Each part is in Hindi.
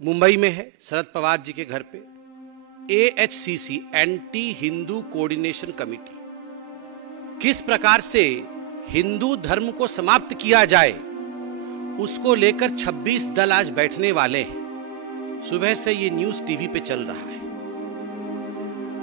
मुंबई में है, शरद पवार जी के घर पे AHCC, anti Hindu coordination committee, किस प्रकार से हिंदू धर्म को समाप्त किया जाए उसको लेकर 26 दल आज बैठने वाले हैं। सुबह से ये न्यूज टीवी पे चल रहा है,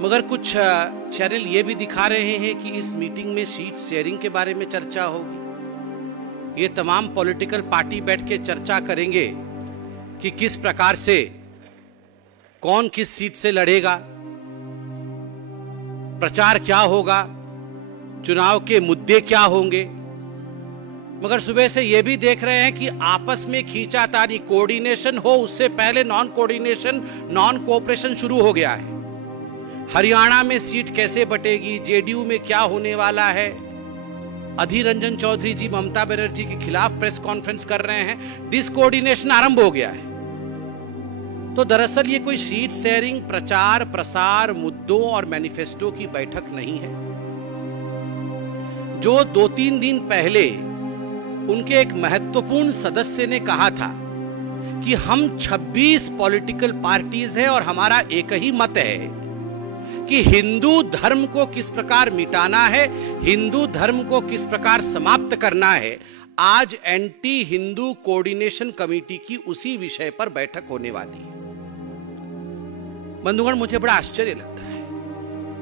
मगर कुछ चैनल ये भी दिखा रहे हैं कि इस मीटिंग में सीट शेयरिंग के बारे में चर्चा होगी। ये तमाम पॉलिटिकल पार्टी बैठ के चर्चा करेंगे कि किस प्रकार से कौन किस सीट से लड़ेगा, प्रचार क्या होगा, चुनाव के मुद्दे क्या होंगे। मगर सुबह से यह भी देख रहे हैं कि आपस में खींचातानी, कोऑर्डिनेशन हो उससे पहले नॉन कोऑर्डिनेशन, नॉन कोऑपरेशन शुरू हो गया है। हरियाणा में सीट कैसे बटेगी, जेडीयू में क्या होने वाला है। अधीर रंजन चौधरी जी ममता बनर्जी के खिलाफ प्रेस कॉन्फ्रेंस कर रहे हैं, डिसकोऑर्डिनेशन आरंभ हो गया है। तो दरअसल ये कोई सीट शेयरिंग, प्रचार प्रसार, मुद्दों और मैनिफेस्टो की बैठक नहीं है। जो 2-3 दिन पहले उनके एक महत्वपूर्ण सदस्य ने कहा था कि हम 26 पॉलिटिकल पार्टीज हैं और हमारा एक ही मत है कि हिंदू धर्म को किस प्रकार मिटाना है, हिंदू धर्म को किस प्रकार समाप्त करना है। आज एंटी हिंदू कोऑर्डिनेशन कमेटी की उसी विषय पर बैठक होने वाली है। बंधुगण, मुझे बड़ा आश्चर्य लगता है,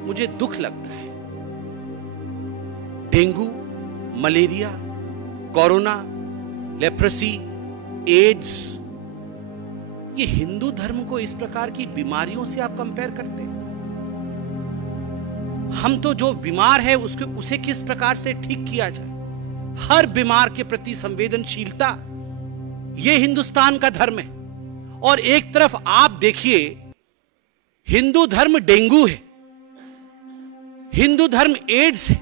मुझे दुख लगता है। Dengue, malaria, corona, leprosy, AIDS, ये हिंदू धर्म को इस प्रकार की बीमारियों से आप कंपेयर करते हैं। हम तो जो बीमार है उसे किस प्रकार से ठीक किया जाए, हर बीमार के प्रति संवेदनशीलता, यह हिंदुस्तान का धर्म है। और एक तरफ आप देखिए, हिंदू धर्म डेंगू है, हिंदू धर्म एड्स है,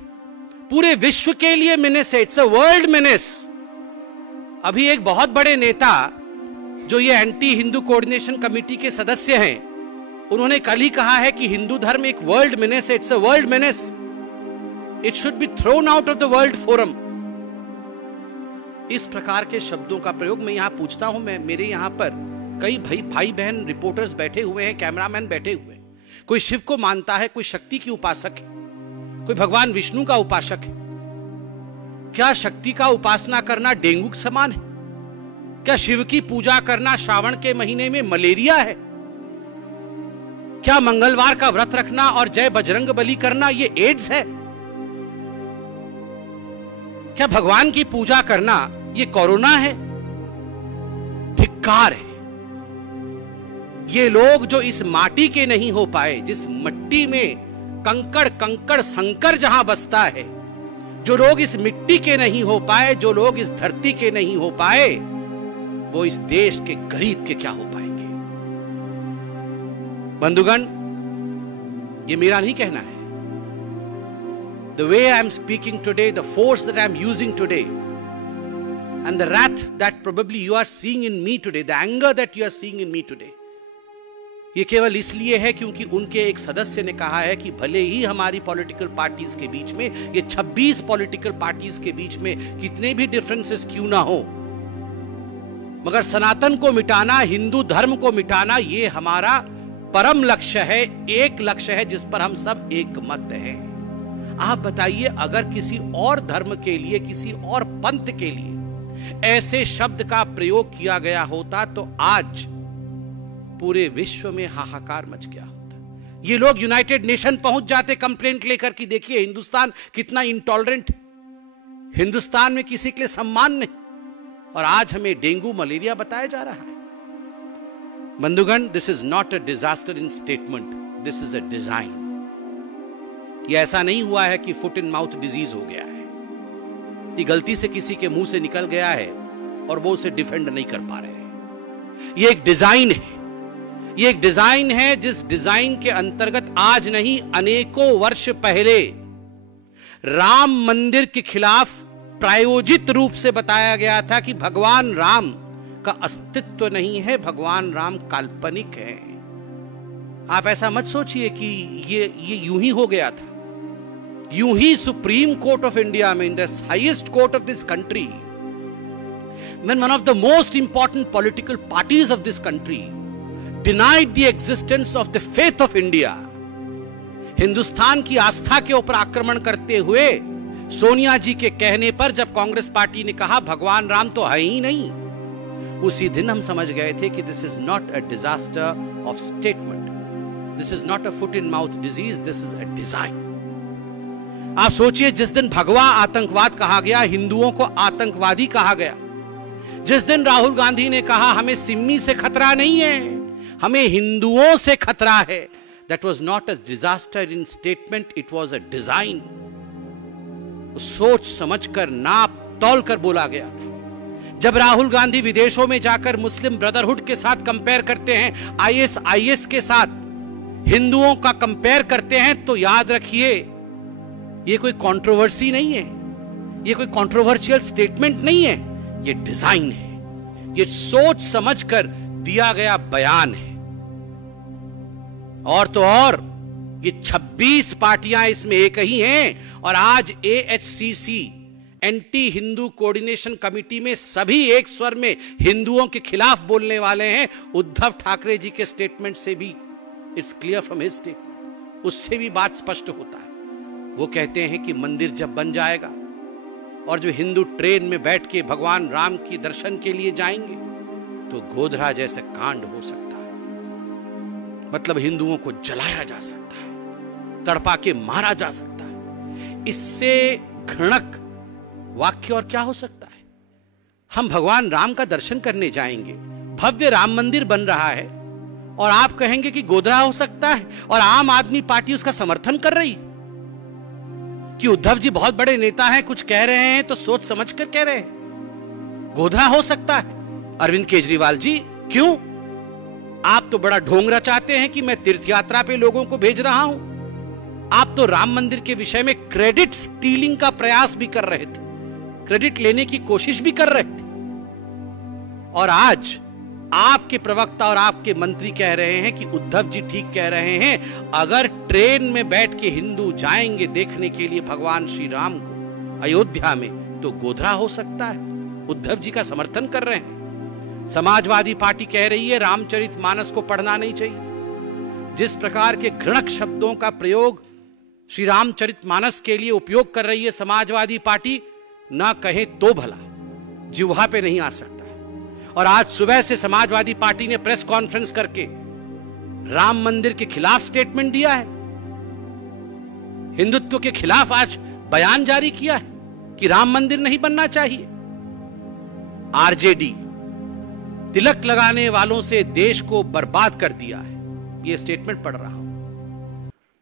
पूरे विश्व के लिए मेनेस है, इट्स अ वर्ल्ड मेनेस। अभी एक बहुत बड़े नेता जो ये एंटी हिंदू कोऑर्डिनेशन कमेटी के सदस्य हैं, उन्होंने कल ही कहा है कि हिंदू धर्म एक वर्ल्ड मेनेस है, it's a world menace, it should be thrown out of the world forum. इस प्रकार के शब्दों का प्रयोग मैं यहां पूछता हूं। मेरे यहां पर कई भाई बहन रिपोर्टर्स बैठे हुए हैं, कैमरामैन बैठे हुए हैं। कोई शिव को मानता है, कोई शक्ति की उपासक है, कोई भगवान विष्णु का उपासक है। क्या शक्ति का उपासना करना डेंगू के समान है? क्या शिव की पूजा करना श्रावण के महीने में मलेरिया है? क्या मंगलवार का व्रत रखना और जय बजरंगबली करना ये एड्स है? क्या भगवान की पूजा करना ये कोरोना है? धिक्कार है। ये लोग जो इस माटी के नहीं हो पाए, जिस मिट्टी में कंकड़ संकर जहां बसता है, जो लोग इस मिट्टी के नहीं हो पाए, जो लोग इस धरती के नहीं हो पाए, वो इस देश के गरीब के क्या हो पाएंगे? बंधुगण, ये मेरा नहीं कहना है। The way I am speaking today, the force that I am using today, and the wrath that probably you are seeing in me today, the anger that you are seeing in me today, ये केवल इसलिए है क्योंकि उनके एक सदस्य ने कहा है कि भले ही हमारी पॉलिटिकल पार्टीज के बीच में, ये 26 पॉलिटिकल पार्टीज के बीच में कितने भी डिफरेंसेस क्यों ना हो, मगर सनातन को मिटाना, हिंदू धर्म को मिटाना, ये हमारा परम लक्ष्य है, एक लक्ष्य है जिस पर हम सब एक मत हैं। आप बताइए, अगर किसी और धर्म के लिए, किसी और पंथ के लिए ऐसे शब्द का प्रयोग किया गया होता तो आज पूरे विश्व में हाहाकार मच गया होता। ये लोग यूनाइटेड नेशन पहुंच जाते कंप्लेंट लेकर कि देखिए हिंदुस्तान कितना इंटॉलरेंट है, हिंदुस्तान में किसी के लिए सम्मान नहीं, और आज हमें डेंगू मलेरिया बताया जा रहा है। बंधुगण, this is not a disaster in statement, this is a design. ये ऐसा नहीं हुआ है कि फुट एंड माउथ डिजीज हो गया है, ये गलती से किसी के मुंह से निकल गया है और वो उसे डिफेंड नहीं कर पा रहे हैं। ये एक डिजाइन है, ये एक डिजाइन है जिस डिजाइन के अंतर्गत आज नहीं, अनेकों वर्ष पहले राम मंदिर के खिलाफ प्रायोजित रूप से बताया गया था कि भगवान राम का अस्तित्व नहीं है, भगवान राम काल्पनिक है। आप ऐसा मत सोचिए कि ये यूं ही हो गया था। यूं ही सुप्रीम कोर्ट ऑफ इंडिया में, in the highest court of this country, when one of the most important political parties of this country denied the existence of the faith of India, Hindustan की आस्था के ऊपर आक्रमण करते हुए सोनिया जी के कहने पर जब कांग्रेस पार्टी ने कहा भगवान राम तो है ही नहीं, उसी दिन हम समझ गए थे कि this is not a disaster of statement, this is not a foot in mouth disease, this is a design. आप सोचिए, जिस दिन भगवा आतंकवाद कहा गया, हिंदुओं को आतंकवादी कहा गया, जिस दिन राहुल गांधी ने कहा हमें सिम्मी से खतरा नहीं है, हमें हिंदुओं से खतरा है, that was not a disaster in statement, it was a design. सोच समझकर नाप तौल कर बोला गया था। जब राहुल गांधी विदेशों में जाकर मुस्लिम ब्रदरहुड के साथ कंपेयर करते हैं, आईएसआईएस के साथ हिंदुओं का कंपेयर करते हैं, तो याद रखिए ये कोई कंट्रोवर्सी नहीं है, ये कोई कंट्रोवर्शियल स्टेटमेंट नहीं है, ये डिजाइन है, ये सोच समझकर दिया गया बयान है। और तो और ये 26 पार्टियां इसमें एक ही हैं, और आज एएचसीसी एंटी हिंदू कोऑर्डिनेशन कमेटी में सभी एक स्वर में हिंदुओं के खिलाफ बोलने वाले हैं। उद्धव ठाकरे जी के स्टेटमेंट से भी it's clear from his statement, उससे भी बात स्पष्ट होता है। वो कहते हैं कि मंदिर जब बन जाएगा और जो हिंदू ट्रेन में बैठ के भगवान राम के दर्शन के लिए जाएंगे तो गोधरा जैसे कांड हो सकता है, मतलब हिंदुओं को जलाया जा सकता है, तड़पा के मारा जा सकता है। इससे घृणक वाक्य और क्या हो सकता है? हम भगवान राम का दर्शन करने जाएंगे, भव्य राम मंदिर बन रहा है, और आप कहेंगे कि गोधरा हो सकता है, और आम आदमी पार्टी उसका समर्थन कर रही कि उद्धव जी बहुत बड़े नेता हैं, कुछ कह रहे हैं तो सोच समझ कर कह रहे हैं, गोधरा हो सकता है। अरविंद केजरीवाल जी, क्यों? आप तो बड़ा ढोंग रचाते हैं कि मैं तीर्थ यात्रा पे लोगों को भेज रहा हूं। आप तो राम मंदिर के विषय में क्रेडिट स्टीलिंग का प्रयास भी कर रहे थे, क्रेडिट लेने की कोशिश भी कर रहे थे, और आज आपके प्रवक्ता और आपके मंत्री कह रहे हैं कि उद्धव जी ठीक कह रहे हैं, अगर ट्रेन में बैठ के हिंदू जाएंगे देखने के लिए भगवान श्री राम को अयोध्या में तो गोधरा हो सकता है। उद्धव जी का समर्थन कर रहे हैं। समाजवादी पार्टी कह रही है रामचरितमानस को पढ़ना नहीं चाहिए। जिस प्रकार के घृणक शब्दों का प्रयोग श्री रामचरितमानस के लिए उपयोग कर रही है समाजवादी पार्टी, ना कहे तो भला, जिह्वा पे नहीं आ सकता। और आज सुबह से समाजवादी पार्टी ने प्रेस कॉन्फ्रेंस करके राम मंदिर के खिलाफ स्टेटमेंट दिया है, हिंदुत्व के खिलाफ आज बयान जारी किया है कि राम मंदिर नहीं बनना चाहिए। आरजेडी तिलक लगाने वालों से देश को बर्बाद कर दिया है, यह स्टेटमेंट पढ़ रहा हूं।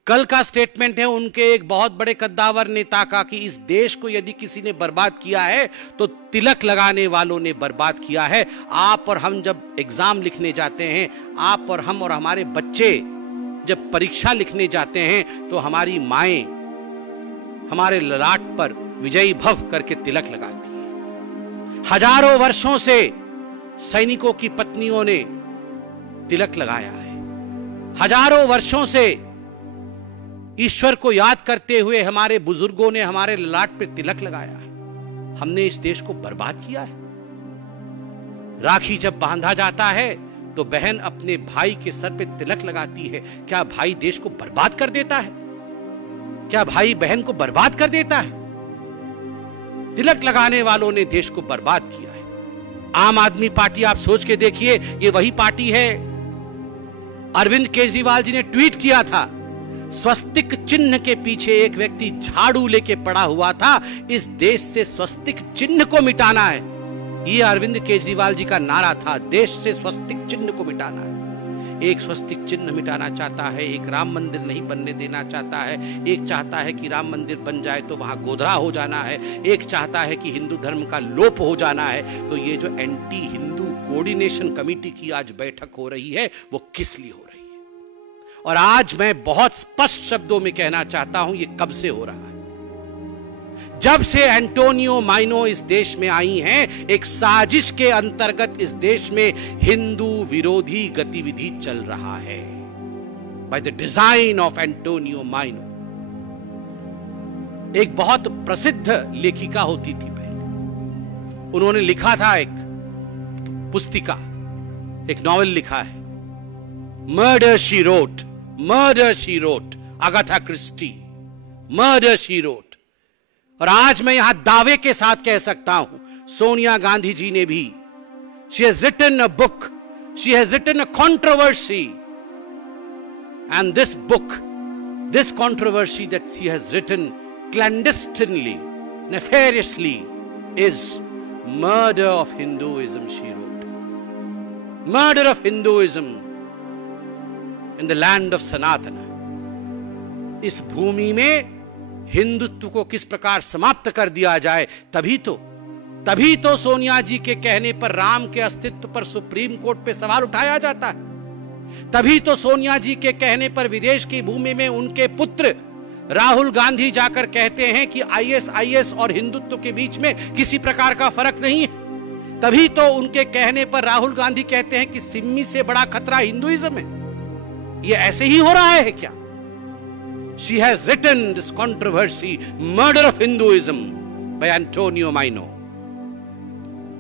कल का स्टेटमेंट है उनके एक बहुत बड़े कद्दावर नेता का कि इस देश को यदि किसी ने बर्बाद किया है तो तिलक लगाने वालों ने बर्बाद किया है। आप और हम जब एग्जाम लिखने जाते हैं, आप और हम और हमारे बच्चे जब परीक्षा लिखने जाते हैं, तो हमारी माएं हमारे ललाट पर विजयी भव करके तिलक लगाती हैं। हजारों वर्षों से सैनिकों की पत्नियों ने तिलक लगाया है। हजारों वर्षों से ईश्वर को याद करते हुए हमारे बुजुर्गों ने हमारे ललाट पर तिलक लगाया है। हमने इस देश को बर्बाद किया है। राखी जब बांधा जाता है तो बहन अपने भाई के सर पे तिलक लगाती है। क्या भाई देश को बर्बाद कर देता है? क्या भाई बहन को बर्बाद कर देता है? तिलक लगाने वालों ने देश को बर्बाद किया है। आम आदमी पार्टी, आप सोच के देखिए, ये वही पार्टी है। अरविंद केजरीवाल जी ने ट्वीट किया था, स्वस्तिक चिन्ह के पीछे एक व्यक्ति झाड़ू लेके पड़ा हुआ था, इस देश से स्वस्तिक चिन्ह को मिटाना है। यह अरविंद केजरीवाल जी का नारा था, देश से स्वस्तिक चिन्ह को मिटाना है। एक स्वस्तिक चिन्ह मिटाना चाहता है, एक राम मंदिर नहीं बनने देना चाहता है, एक चाहता है कि राम मंदिर बन जाए तो वहां गोधरा हो जाना है, एक चाहता है कि हिंदू धर्म का लोप हो जाना है। तो ये जो एंटी हिंदू कोऑर्डिनेशन कमेटी की आज बैठक हो रही है, वो किस लिए हो रही है? और आज मैं बहुत स्पष्ट शब्दों में कहना चाहता हूं, ये कब से हो रहा है? जब से एंटोनियो माइनो इस देश में आई हैं, एक साजिश के अंतर्गत इस देश में हिंदू विरोधी गतिविधि चल रहा है, by the design of Antonio Maino. एक बहुत प्रसिद्ध लेखिका होती थी पहले, उन्होंने लिखा था एक पुस्तिका, एक नॉवेल लिखा है, murder she wrote, murder she wrote, Agatha Christie, murder she wrote. और आज मैं यहां दावे के साथ कह सकता हूं, सोनिया गांधी जी ने भी, she has written a book, she has written a controversy, and this book, this controversy that she has written clandestinely, nefariously, is Murder of Hinduism, she wrote. Murder of Hinduism in the land of Sanatana. इस भूमि में हिंदुत्व को किस प्रकार समाप्त कर दिया जाए, तभी तो सोनिया जी के कहने पर राम के अस्तित्व पर सुप्रीम कोर्ट पे सवाल उठाया जाता है। तभी तो सोनिया जी के कहने पर विदेश की भूमि में उनके पुत्र राहुल गांधी जाकर कहते हैं कि आईएसआईएस और हिंदुत्व के बीच में किसी प्रकार का फर्क नहीं है। तभी तो उनके कहने पर राहुल गांधी कहते हैं कि सिम्मी से बड़ा खतरा हिंदुइज्म है। ये ऐसे ही हो रहा है क्या? She has written this controversy, murder of Hinduism by Antonio Maino.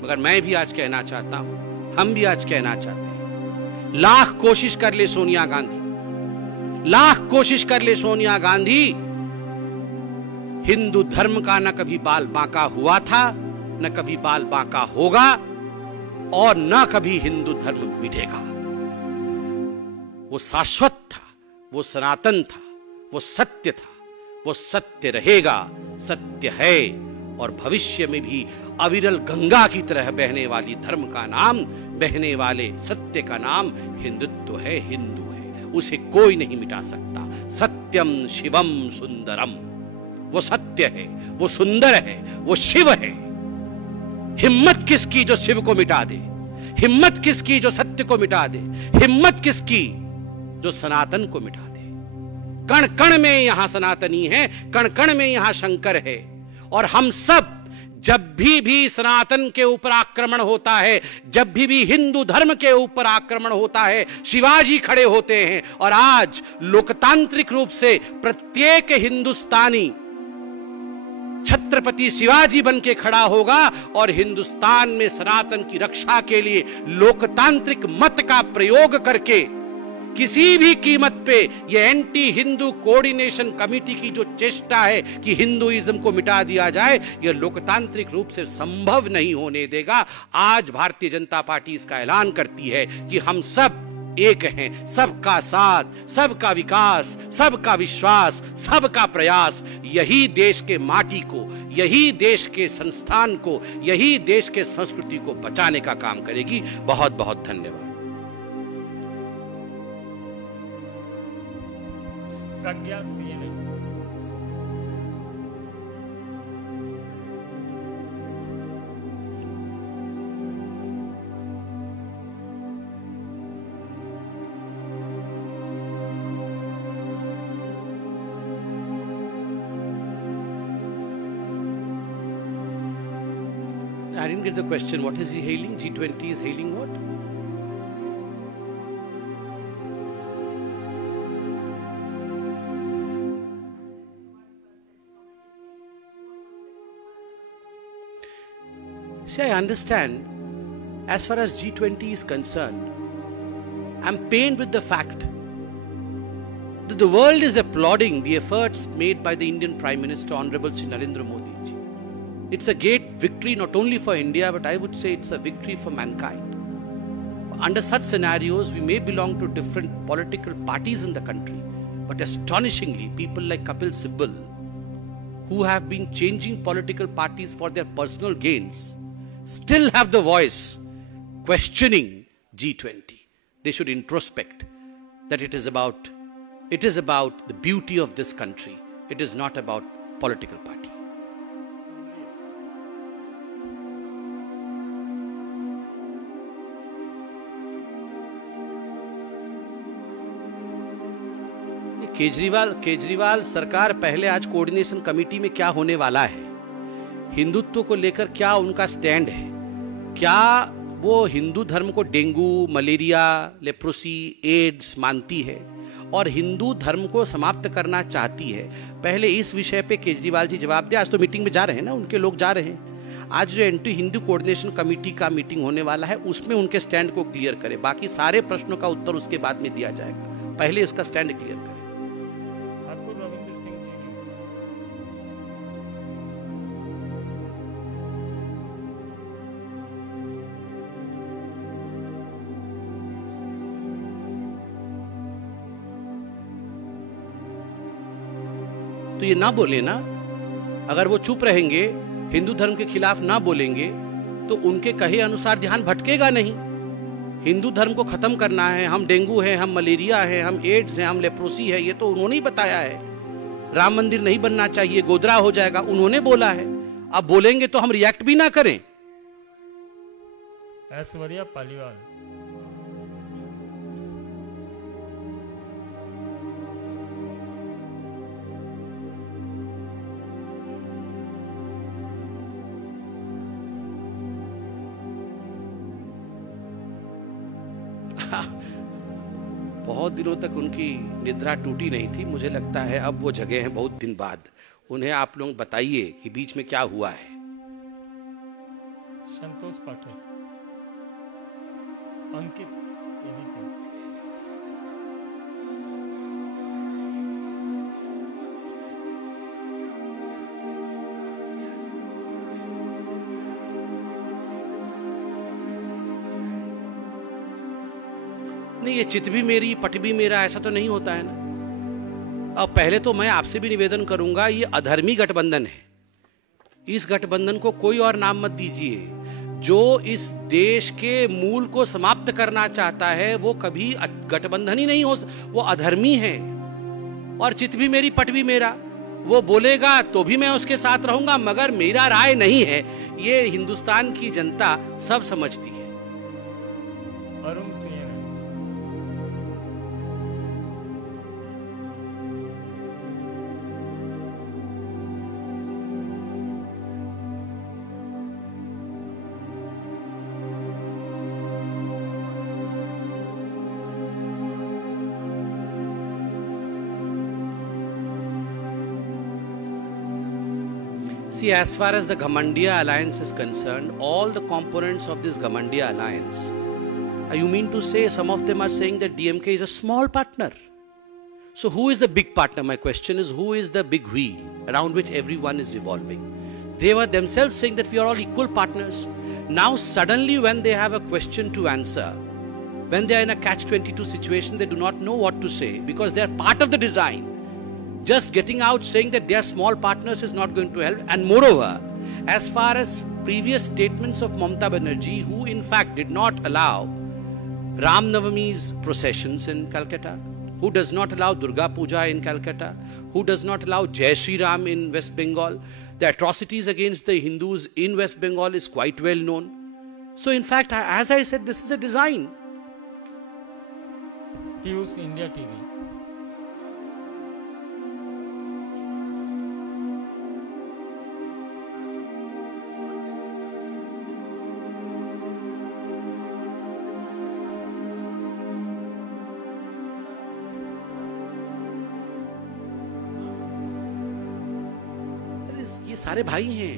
मगर मैं भी आज कहना चाहता हूं, हम भी आज कहना चाहते हैं, लाख कोशिश कर ले सोनिया गांधी, लाख कोशिश कर ले सोनिया गांधी, हिंदू धर्म का न कभी बाल बांका हुआ था, न कभी बाल बांका होगा, और न कभी हिंदू धर्म मिटेगा। वो शाश्वत था, वो सनातन था, वो सत्य था, वो सत्य रहेगा, सत्य है, और भविष्य में भी अविरल गंगा की तरह बहने वाली धर्म का नाम, बहने वाले सत्य का नाम हिंदुत्व है, हिंदू है। उसे कोई नहीं मिटा सकता। सत्यम शिवम सुंदरम, वो सत्य है, वो सुंदर है, वो शिव है। हिम्मत किसकी जो शिव को मिटा दे, हिम्मत किसकी जो सत्य को मिटा दे, हिम्मत किसकी जो सनातन को मिटा दे। कण कण में यहां सनातनी है, कण कण में यहां शंकर है। और हम सब जब भी सनातन के ऊपर आक्रमण होता है, जब भी हिंदू धर्म के ऊपर आक्रमण होता है, शिवाजी खड़े होते हैं। और आज लोकतांत्रिक रूप से प्रत्येक हिंदुस्तानी छत्रपति शिवाजी बन के खड़ा होगा और हिंदुस्तान में सनातन की रक्षा के लिए लोकतांत्रिक मत का प्रयोग करके किसी भी कीमत पे ये एंटी हिंदू कोऑर्डिनेशन कमेटी की जो चेष्टा है कि हिंदुइज्म को मिटा दिया जाए, यह लोकतांत्रिक रूप से संभव नहीं होने देगा। आज भारतीय जनता पार्टी इसका ऐलान करती है कि हम सब एक हैं, सबका साथ, सबका विकास, सबका विश्वास, सबका प्रयास, यही देश के माटी को, यही देश के संस्थान को, यही देश के संस्कृति को बचाने का काम करेगी। बहुत बहुत धन्यवाद। प्रज्ञा CNA. I didn't get the question. What is he hailing? G20 is hailing what? See, I understand, as far as G20 is concerned, I'm pained with the fact that the world is applauding the efforts made by the Indian Prime Minister, Honorable Shri Narendra Modi ji. It's a great victory not only for India, but I would say it's a victory for mankind. Under such scenarios, we may belong to different political parties in the country, but astonishingly, people like Kapil Sibal, who have been changing political parties for their personal gains, still have the voice questioning G20. They should introspect that it is about the beauty of this country. It is not about political party. Kejriwal सरकार पहले आज कोऑर्डिनेशन कमेटी में क्या होने वाला है, हिंदुत्व को लेकर क्या उनका स्टैंड है, क्या वो हिंदू धर्म को डेंगू, मलेरिया, लेप्रोसी, एड्स मानती है और हिंदू धर्म को समाप्त करना चाहती है, पहले इस विषय पे केजरीवाल जी जवाब दे। आज तो मीटिंग में जा रहे हैं ना, उनके लोग जा रहे हैं। आज जो एंटी हिंदू कोऑर्डिनेशन कमेटी का मीटिंग होने वाला है उसमें उनके स्टैंड को क्लियर करे, बाकी सारे प्रश्नों का उत्तर उसके बाद में दिया जाएगा, पहले इसका स्टैंड क्लियर करे। ठाकुर रविंद्र सिंह जी ने तो ये ना बोले ना, अगर वो चुप रहेंगे, हिंदू धर्म के खिलाफ ना बोलेंगे, तो उनके कहे अनुसार ध्यान भटकेगा नहीं। हिंदू धर्म को खत्म करना है, हम डेंगू है, हम मलेरिया है, हम एड्स है, हम लेप्रोसी है, ये तो उन्होंने ही बताया है। राम मंदिर नहीं बनना चाहिए, गोदरा हो जाएगा, उन्होंने बोला है। अब बोलेंगे तो हम रिएक्ट भी ना करें। ऐश्वर्या पालीवाल। बहुत दिनों तक उनकी निद्रा टूटी नहीं थी, मुझे लगता है अब वो जगह हैं बहुत दिन बाद। उन्हें आप लोग बताइए कि बीच में क्या हुआ है। संतोष पाठक, अंकित एवीके। नहीं, ये चित भी मेरी पट भी मेरा, ऐसा तो नहीं होता है ना। अब पहले तो मैं आपसे भी निवेदन करूंगा, ये अधर्मी गठबंधन है, इस गठबंधन को कोई और नाम मत दीजिए। जो इस देश के मूल को समाप्त करना चाहता है वो कभी गठबंधन ही नहीं हो, वो अधर्मी है। और चित भी मेरी पट भी मेरा, वो बोलेगा तो भी मैं उसके साथ रहूंगा, मगर मेरा राय नहीं है। ये हिंदुस्तान की जनता सब समझती है। Arun Singh. See, as far as the Ghamandiya alliance is concerned, all the components of this Ghamandiya alliance, you mean to say some of them are saying that DMK is a small partner? So who is the big partner? My question is, who is the big wheel around which everyone is revolving? They were themselves saying that we are all equal partners. Now suddenly when they have a question to answer, when they are in a catch-22 situation, they do not know what to say because they are part of the design. Just getting out saying that they are small partners is not going to help. And moreover, as far as previous statements of Mamata Banerjee, who in fact did not allow Ram Navami's processions in Calcutta, who does not allow Durga Puja in Calcutta, who does not allow Jai Shri Ram in West Bengal, the atrocities against the Hindus in West Bengal is quite well known. So in fact, as I said, this is a design. Piyush India TV. ये सारे भाई हैं,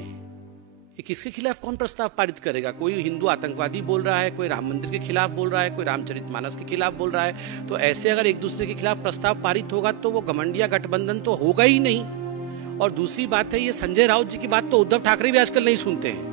ये किसके खिलाफ कौन प्रस्ताव पारित करेगा? कोई हिंदू आतंकवादी बोल रहा है, कोई राम मंदिर के खिलाफ बोल रहा है, कोई रामचरितमानस के खिलाफ बोल रहा है। तो ऐसे अगर एक दूसरे के खिलाफ प्रस्ताव पारित होगा तो वो घमंडिया गठबंधन तो होगा ही नहीं। और दूसरी बात है, ये संजय राउत जी की बात तो उद्धव ठाकरे भी आजकल नहीं सुनते हैं।